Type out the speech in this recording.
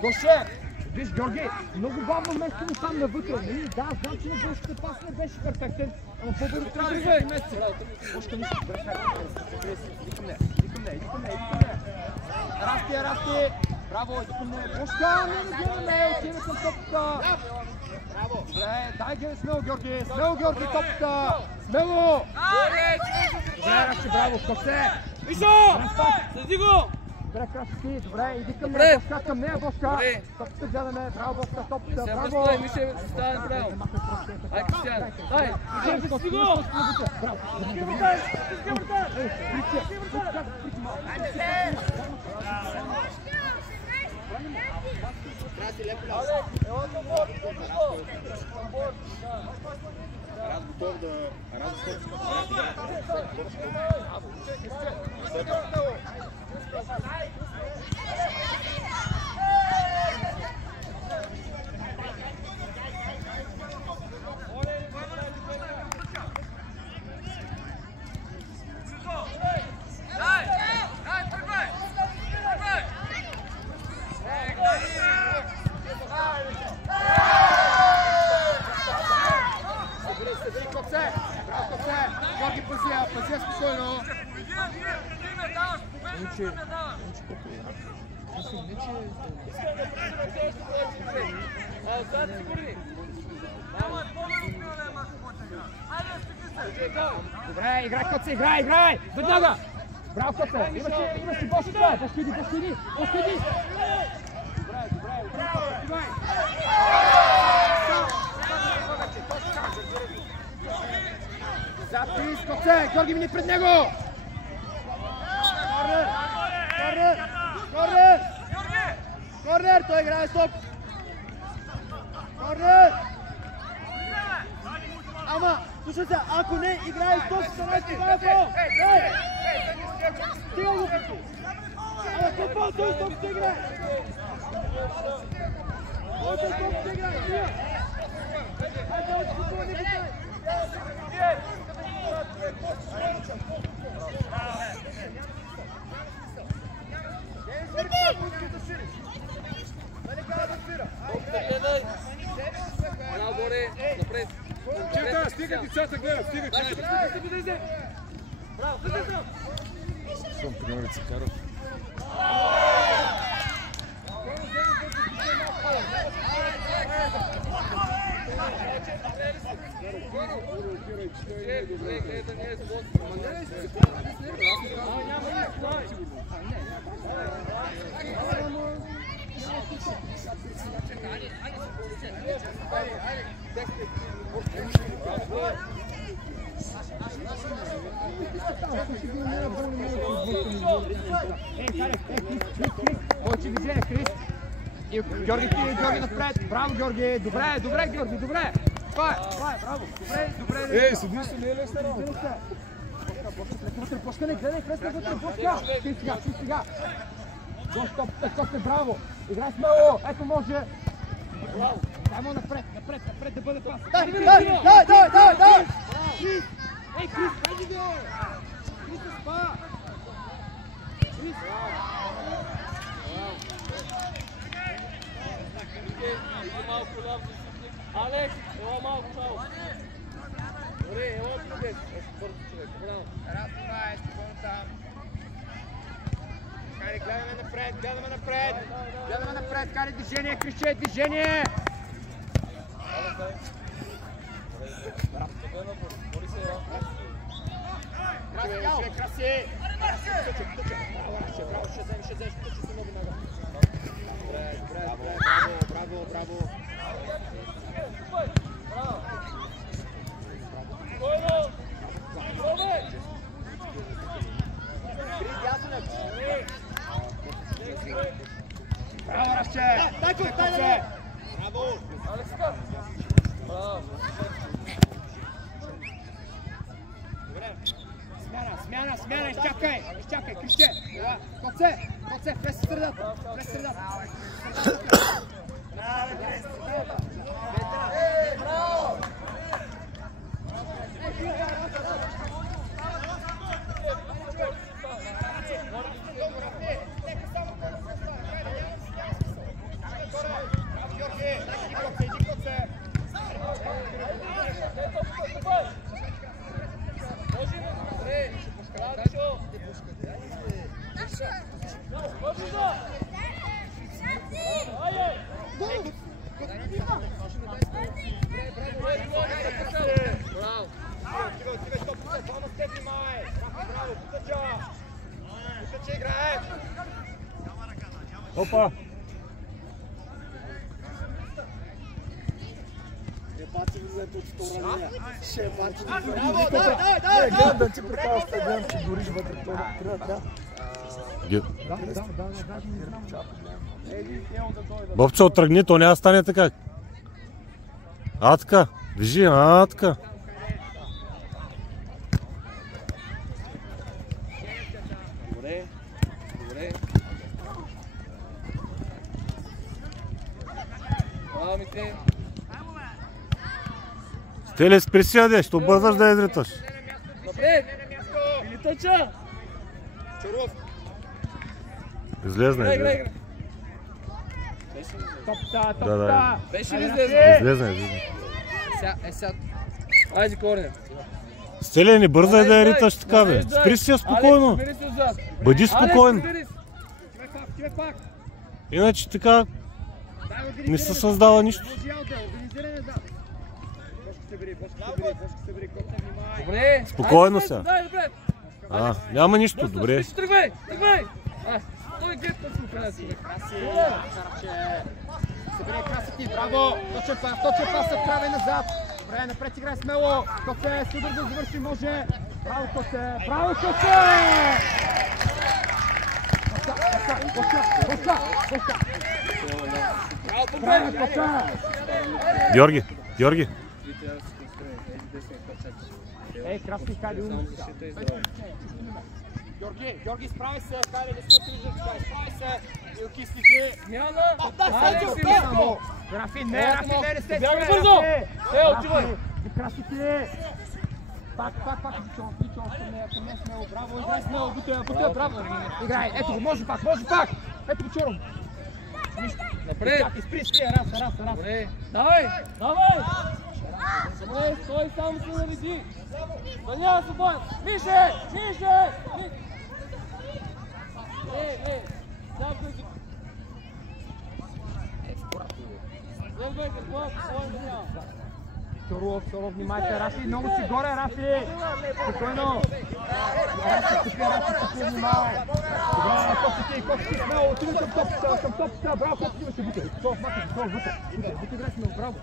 Гоше! Виж, Георги, много бавно место му там навътре. Нали? Да, знам, че на грешката пас не беше перфектен, ама по-бързо трябва да излезе месец. Още нищо. Иди към нея, иди към нея, иди към нея, иди към нея. Расти! Браво, иди към нея. Бошка, не гледаме, отиваме към топката. Добре, дай ги смело, Георги. Смело, Георги, топката. Смело! Добре, Расти, браво, Косе. Висо! Следи го! Добре, Красики, добре, иди към нея, Бошка, към нея, Бошка. Топката гледаме, браво, Бошка, топката, браво. Сега Мише, става направо. Ай, Кристиан, дай! Следи го! Браво! Раз готов да... Георги, пази спокойно. Добре, играй, Коце, играй! Веднага! Браво, Коце! Имаш си Бошка! Бошкиди! Добре! Запис, Коце! Георги мини пред него! Корнер! Той играе стоп! Корнер! Ама, слушай се, ако не играе стоп, ще не стига го! Стига го! Ама какво? Той стоп ще играе! Той стоп ще играе! Айде, отскупува, не питай! Чека, стига децата, гледат, стига, чакай! Браво, влизай! Съм примерът се кара. Повече движение, Крис. И Георги напред. Браво, Георги. Добре, Георги, добре. Това е, браво. Добре. Ей, седи се, не е лесна работа. Бошка, не гледай, влезна вътре, Бошка. Ти сега. Бошка, браво. Играй смело, ето може. Браво. Дай му напред, да бъде пас. Дай! Ей, Крис, хайди бе! Крис се спа! Крис! Алекс, ела малко шао. Добре, ела човек. Бързо човек, браво. Раз, това е, спокойно там. Кари, гледаме напред. Кари, движение, Крисче, движение! Краси! Браво, ще вземеш, тъче си много нога. Браво! Браво, Расче! Браво! Смяна, изчакай, Крисче! Коце, влез в средата! Опа! Гледам да ти прикава стадион, че гориш вътре. Бобчо, тръгни, то няма стане така. Така, вижи, така. Добре. Добре. Браво, Митей. Стеле, спри си, аде, ще бързаш да изриташ. Напред! Или тъча! Чаров! Излезна, Играй, излезна. Топта, Да, да. Беше ли излезна? Излезна, излезна. Сега. Айде, корня. Стеле, не бързай да я риташ така, бе. Спри си спокойно. Алекс, си отзад. Бъди спокоен. Тебе пак. Иначе така не се създава нищо. Добре. Спокойно сега. Дай, напред. Няма нищо, добре. Тръгвай, тръгвай. Той глед да се пренесе. Събери красити, браво! Точен пас, отправи назад. Добре, напред играй смело. Коце, супер да завърши, може. Браво, Коце! Браво, Коце! Браво, Коце! Георги. Ей, красни, хайде умница. Георги, справи се, хайде да се отрижат, справи се. Илкистите. Няма. Само. Рафин, не сте. Бягай бързо! Отивай! Красите. Пак, Вичо, към нея смело, браво, играй смело, Бутоя, браво. Играй, ето го, може пак. Ето го, Чором. Напред! Спри, раз. Добре. Давай! Добре, стой, само се нареди. Да няма свободен. Мише! Чоров, внимайте, Рафи, много си горе, Рафи! Спокойно! Рафи, внимавай! Добре, Копчики, смело, отивай към топчета, браво, Копчики, имаше Бутер! Бутер, играй смело, браво!